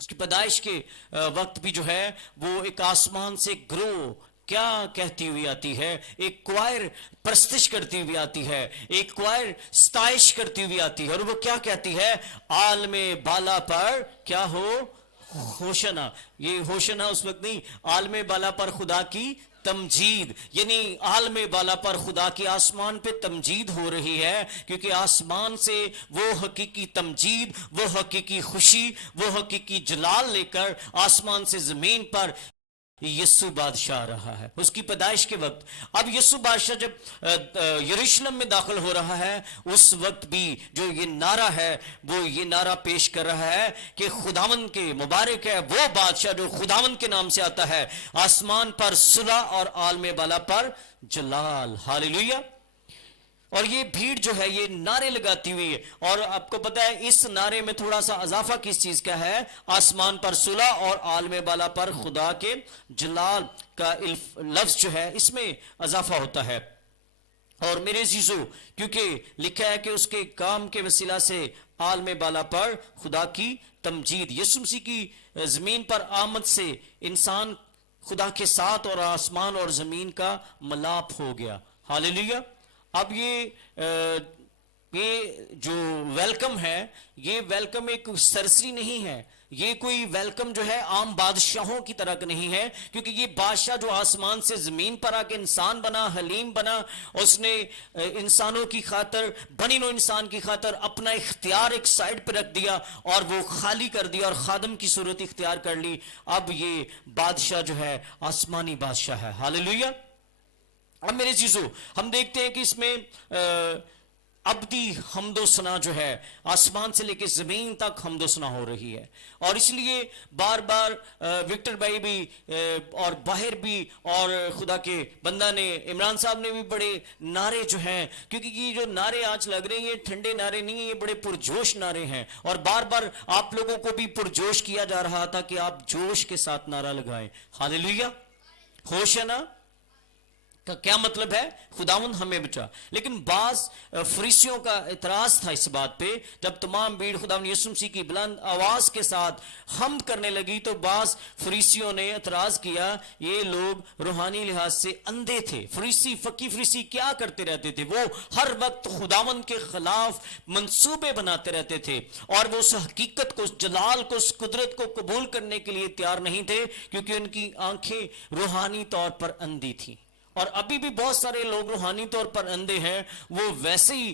اس کی پیدائش کے وقت بھی جو ہے وہ ایک آسمان سے گروہ کیا کہتی ہوئی آتی ہے، ایک کوائر پرستش کرتی ہوئی آتی ہے، ایک کوائر ستائش کرتی ہوئی آتی ہے، اور وہ کیا کہتی ہے؟ عالم بالا پر کیا ہو ہوشنا. یہ ہوشنا اس وقت نہیں، عالم بالا پر خدا کی تمجید، یعنی عالم بالا پر خدا کی آسمان پہ تمجید ہو رہی ہے، کیونکہ آسمان سے وہ حقیقی تمجید، وہ حقیقی خوشی، وہ حقیقی جلال لے کر آسمان سے زمین پر یسوع بادشاہ رہا ہے اس کی پیدائش کے وقت. اب یسوع بادشاہ جب یروشلم میں داخل ہو رہا ہے، اس وقت بھی جو یہ نعرہ ہے وہ یہ نعرہ پیش کر رہا ہے کہ خداوند کے مبارک ہے وہ بادشاہ جو خداوند کے نام سے آتا ہے، آسمان پر صلح اور عالم بالا پر جلال. ہالیلویہ. اور یہ بھیڑ جو ہے یہ نعرے لگاتی ہوئی ہے، اور آپ کو پتا ہے اس نعرے میں تھوڑا سا اضافہ کس چیز کا ہے؟ آسمان پر صلح اور عالم بالا پر خدا کے جلال کا لفظ جو ہے اس میں اضافہ ہوتا ہے. اور میرے عزیزو، کیونکہ لکھا ہے کہ اس کے کام کے وسیلہ سے عالم بالا پر خدا کی تمجید، یسوع مسیح کی زمین پر آمد سے انسان خدا کے ساتھ اور آسمان اور زمین کا ملاپ ہو گیا. ہالیلویہ. اب یہ جو ویلکم ہے، یہ ویلکم ایک سرسری نہیں ہے، یہ کوئی ویلکم جو ہے عام بادشاہوں کی طرح نہیں ہے، کیونکہ یہ بادشاہ جو آسمان سے زمین پر آ کے انسان بنا، حلیم بنا، اس نے انسانوں کی خاطر، بنی نوع انسان کی خاطر اپنا اختیار ایک سائڈ پہ رکھ دیا اور وہ خالی کر دیا اور خادم کی صورت اختیار کر لی. اب یہ بادشاہ جو ہے آسمانی بادشاہ ہے. ہالیلویہ. اب میرے چیزوں ہم دیکھتے ہیں کہ اس میں ابدی حمد و ثنا جو ہے آسمان سے لے کے زمین تک حمد و ثنا ہو رہی ہے. اور اس لیے بار بار وکٹر بھائی بھی اور باہر بھی اور خدا کے بندہ نے عمران صاحب نے بھی بڑے نعرے جو ہیں، کیونکہ یہ جو نعرے آج لگ رہے ہیں یہ ٹھنڈے نعرے نہیں ہیں، یہ بڑے پرجوش نعرے ہیں، اور بار بار آپ لوگوں کو بھی پرجوش کیا جا رہا تھا کہ آپ جوش کے ساتھ نعرہ لگائیں. ہالیلویہ. ہوشنا کا کیا مطلب ہے؟ خداوند ہمیں بچا. لیکن بعض فریسیوں کا اعتراض تھا اس بات پہ، جب تمام بھیڑ خداوند یسوع مسیح کی بلند آواز کے ساتھ حمد کرنے لگی تو بعض فریسیوں نے اعتراض کیا یہ لوگ روحانی لحاظ سے اندھے تھے. فقی فریسی کیا کرتے رہتے تھے؟ وہ ہر وقت خداوند کے خلاف منصوبے بناتے رہتے تھے، اور وہ اس حقیقت کو، اس جلال کو، اس قدرت کو قبول کرنے کے لیے تیار نہیں تھے، کیونکہ ان کی آنکھیں روحانی طور پر اندھی تھیں. اور ابھی بھی بہت سارے لوگ روحانی طور پر اندھے ہیں، وہ ویسے ہی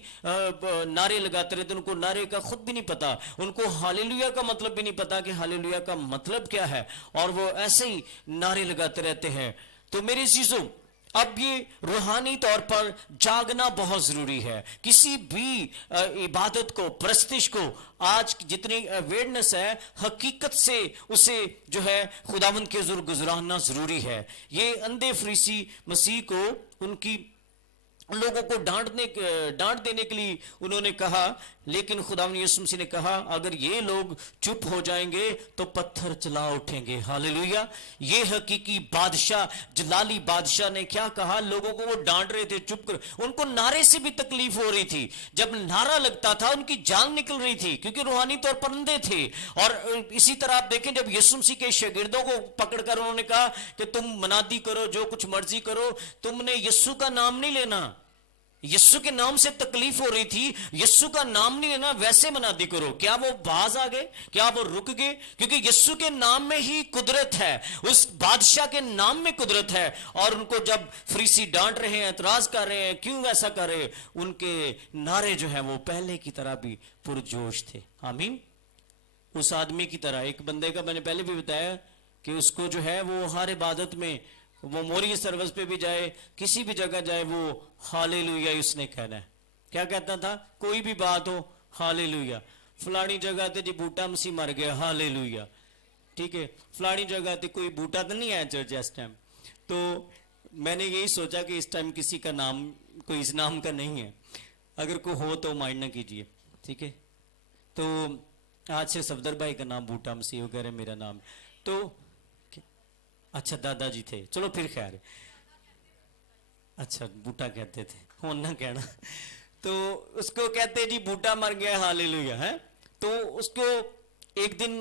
نعرے لگاتے رہتے ہیں، ان کو نعرے کا خود بھی نہیں پتا، ان کو ہالیلویہ کا مطلب بھی نہیں پتا کہ ہالیلویہ کا مطلب کیا ہے، اور وہ ایسے ہی نعرے لگاتے رہتے ہیں. تو میرے عزیزوں اب یہ روحانی طور پر جاگنا بہت ضروری ہے. کسی بھی عبادت کو، پرستش کو آج جتنی اویئرنس ہے، حقیقت سے اسے جو ہے خداوند کے حضور گزارنا ضروری ہے. یہ اندھے فریسی مسیح کو ان کی لوگوں کو ڈانٹ دینے کے لیے انہوں نے کہا، لیکن خداوند یسوع مسیح نے کہا اگر یہ لوگ چپ ہو جائیں گے تو پتھر چلا اٹھیں گے. ہالیلویہ. یہ حقیقی بادشاہ، جلالی بادشاہ نے کیا کہا؟ لوگوں کو وہ ڈانٹ رہے تھے چپ کر، ان کو نعرے سے بھی تکلیف ہو رہی تھی. جب نعرہ لگتا تھا ان کی جان نکل رہی تھی، کیونکہ روحانی طور پر اندھے تھے. اور اسی طرح آپ دیکھیں جب یسوع مسیح کے شاگردوں کو پکڑ کر انہوں نے کہا کہ تم منادی کرو، جو کچھ مرضی کرو، تم نے یسوع کا نام نہیں لینا. یسوع کے نام سے تکلیف ہو رہی تھی، یسوع کا نام نہیں لینا، ویسے منادی کرو. کیا وہ باز آ گئے؟ کیا وہ رک گئے؟ کیونکہ یسوع کے نام میں ہی قدرت ہے، اس بادشاہ کے نام میں قدرت ہے. اور ان کو جب فریسی ڈانٹ رہے ہیں، اعتراض کر رہے ہیں کیوں ایسا کر رہے، ان کے نعرے جو ہیں وہ پہلے کی طرح بھی پرجوش تھے. آمین. اس آدمی کی طرح، ایک بندے کا میں نے پہلے بھی بتایا کہ اس کو جو ہے وہ ہر عبادت میں، وہ موری سروس پہ بھی جائے، کسی بھی جگہ جائے، وہ ہالیلویہ اس نے کہنا ہے. کیا کہتا تھا؟ کوئی بھی بات ہو ہالیلویہ. فلانی جگہ تے جی بوٹا مسیح مر گیا، ہالیلویہ. ٹھیک ہے، فلانی جگہ تے کوئی بوٹا تو نہیں آیا چرچ اس ٹائم. تو میں نے یہی سوچا کہ اس ٹائم کسی کا نام کوئی اس نام کا نہیں ہے، اگر کوئی ہو تو مائنڈ نہ کیجئے. ٹھیک ہے، تو آج سے صفدر بھائی کا نام بوٹا مسیح ہو گیا، میرا نام. تو اچھا دادا جی تھے، چلو پھر خیر ہے. اچھا بوٹا کہتے تھے، ہون نہ کہنا. تو اس کو کہتے جی بوٹا مر گیا، ہالیلویہ ہے. تو اس کو ایک دن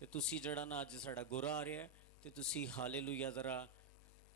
ਤੇ ਤੁਸੀਂ ਜਿਹੜਾ ਨਾ ਅੱਜ ਸਾਡਾ ਗੋਰਾ ਆ ਰਿਹਾ ਤੇ ਤੁਸੀਂ ਹਾਲੇਲੂਇਆ ਜ਼ਰਾ